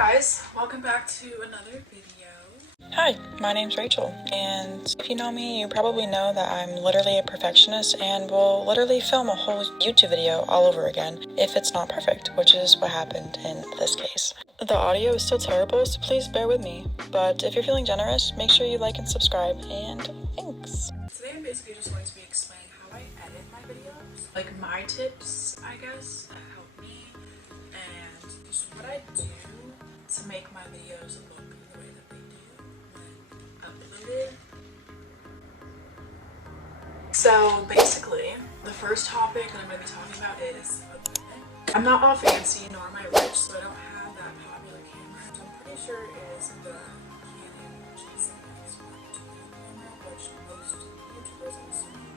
guys, welcome back to another video. Hi, my name's Rachel, and if you know me, you probably know that I'm literally a perfectionist and will literally film a whole YouTube video all over again if it's not perfect, which is what happened in this case. The audio is still terrible, so please bear with me, but if you're feeling generous, make sure you like and subscribe, and thanks. Today I'm basically just going to be explaining how I edit my videos, like my tips, I guess, that help me, and just what I do to make my videos look the way that they do when uploaded. So basically, the first topic that I'm going to be talking about is equipment. I'm not all fancy nor am I rich, so I don't have that popular camera, which I'm pretty sure is the Canon G7X camera, which most YouTubers I'm assuming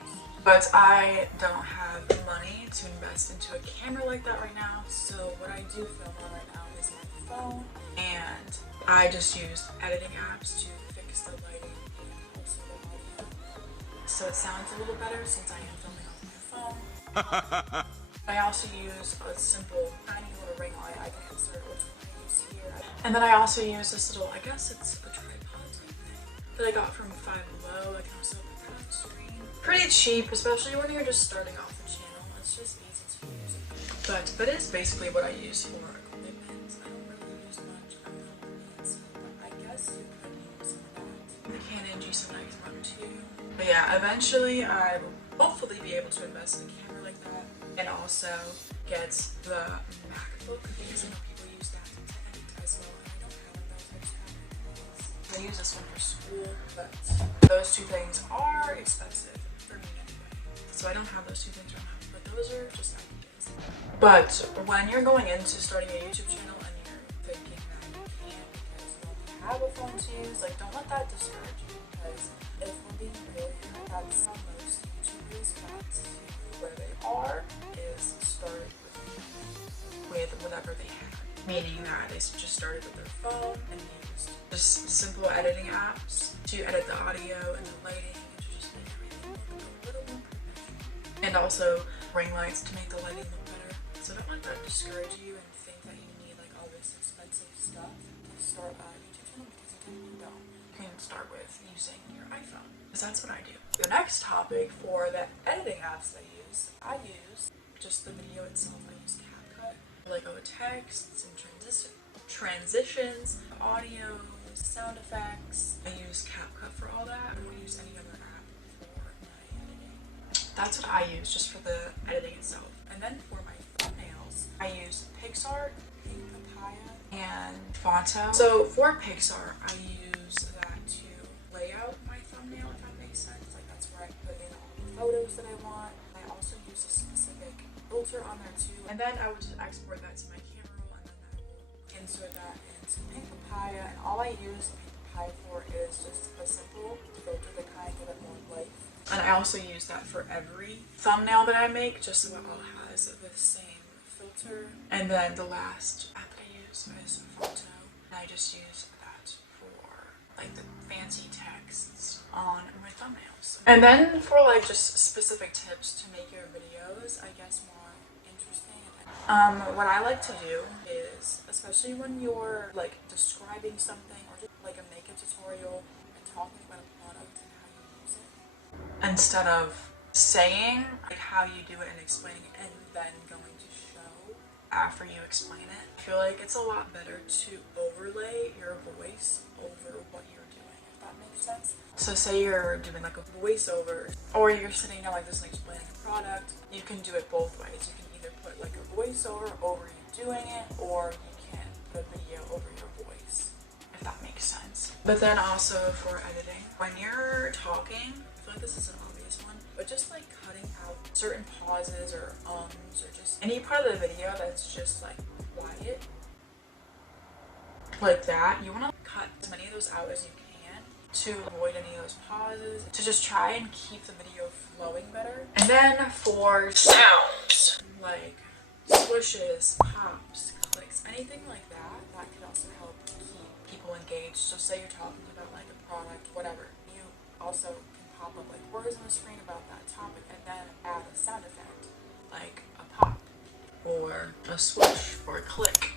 use. But I don't have the money to invest into a camera like that right now, so what I do film on right now is my phone, and I just use editing apps to fix the lighting and also the audio, so it sounds a little better since I am filming off my phone. I also use a simple tiny little ring light I can insert, which one I use here. And then I also use this little, I guess it's a tripod type thing that I got from Five Below. I can also put that on the screen. Pretty cheap, especially when you're just starting off the channel. It's just easy to use. But that is basically what I use for equipment. I don't really use much. I don't know what it is, but I guess you could use some of that. The Canon G7X Mark II. But yeah, eventually I will hopefully be able to invest in a camera like that. And also get the MacBook, because I know people use that to edit as well, and I don't have one of those. I use this one for school, but those two things are expensive for me anyway. So I don't have those two things right now, but those are just ideas. But when you're going into starting a YouTube channel and you're thinking that you can't because you only have a phone to use, like, don't let that discourage you, because if we're being real here, that's how most YouTubers got to where they are, is started with whatever they had. Meaning that they just started with their phone and used just simple editing apps to edit the audio and the lighting and to just make everything look a little more professional. And also ring lights to make the lighting look better. So don't let that discourage you and think that you need like all this expensive stuff to start a YouTube channel, because you don't. You can start with using your iPhone, because that's what I do. The next topic for the editing apps I use just the video itself. I use CapCut, like texts and transitions, audio, sound effects. I use CapCut for all that. I don't use any other app for my editing. That's what I use just for the editing itself. And then for my thumbnails, I use PixArt, Pink Papaya, and Fonto. So for PixArt, I use that to lay out my thumbnail, if that makes sense. Like, that's where I put in all the photos that I want. I also use a specific filter on there too, and then I would just export that to my camera roll, and then I will insert that into Pink Papaya. And all I use Pink Papaya for is just a simple filter to kind of give it more life. And I also use that for every thumbnail that I make, just so it all has the same filter. And then the last app that I use is Fonto, and I just use that for like the fancy texts on my thumbnails. And then for like just specific tips to make your videos, I guess, more interesting, what I like to do is, especially when you're like describing something or just like a makeup tutorial and talking about a product and how you use it, instead of saying like how you do it and explaining it and then going to show after you explain it, I feel like it's a lot better to overlay your voice over what you're doing, if that makes sense. So say you're doing like a voiceover, or you're sitting down like this and explaining a product, you can do it both ways. You can either put like a voiceover over you doing it, or you can put a video over your voice, if that makes sense. But then also for editing, when you're talking, I feel like this is an obvious one, but just like cutting out certain pauses or or just any part of the video that's just like quiet, like that, you want to cut as many of those out as you can to avoid any of those pauses, to just try and keep the video flowing better. And then for sounds, like swooshes, pops, clicks, anything like that, that could also help keep people engaged. So say you're talking about like a product, whatever, you also can pop up like words on the screen about that topic and then add a sound effect, like a pop or a swoosh or a click.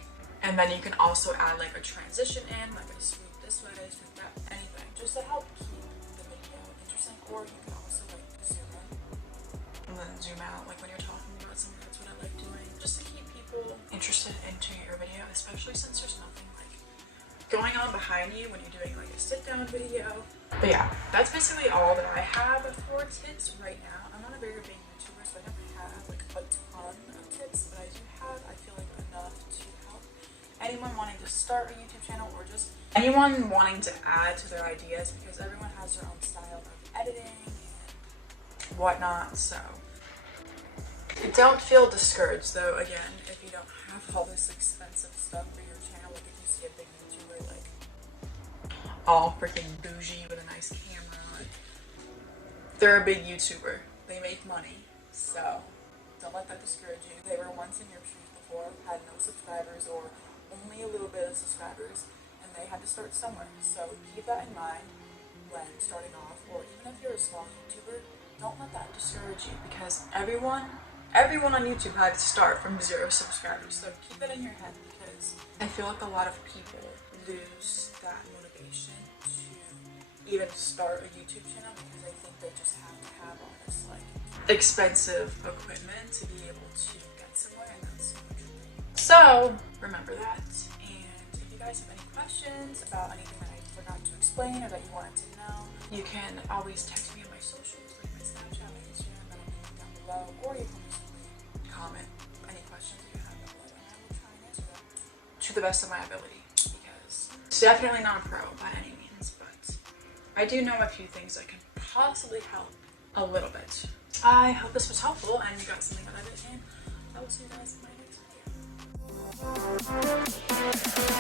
And then you can also add like a transition in, like a swoop this way, swoop that, anything, just to help keep the video interesting. Or you can also like zoom in and then zoom out, like when you're talking about something. That's what I like doing, just to keep people interested into your video, especially since there's nothing like going on behind you when you're doing like a sit down video. But yeah, that's basically all that I have for tips right now. I'm not a very big YouTuber, so I don't have like a ton of tips, but I do have, I feel like, enough to help anyone wanting to start a YouTube channel, or just anyone wanting to add to their ideas, because everyone has their own style of editing and whatnot. So don't feel discouraged though, again, if you don't have all this expensive stuff for your channel. Like if you see a big YouTuber like all freaking bougie with a nice camera, like, they're a big YouTuber, they make money, so don't let that discourage you. They were once in your shoes before, had no subscribers or only a little bit of subscribers, and they had to start somewhere. So keep that in mind when starting off, or even if you're a small YouTuber, don't let that discourage you, because everyone on YouTube had to start from 0 subscribers. So keep it in your head, because I feel like a lot of people lose that motivation to even start a YouTube channel, because they think they just have to have all this like expensive equipment to be able to get somewhere, and that's so much. So remember that. And if you guys have any questions about anything that I forgot to explain or that you wanted to know, you can always text me on my socials, like my Snapchat, my Instagram, that I'll link down below, or you can just comment any questions you have below, and I will try and answer them to the best of my ability, because it's definitely not a pro by any means, but I do know a few things that can possibly help a little bit. I hope this was helpful and you got something out of it, and I will see you guys in my next video.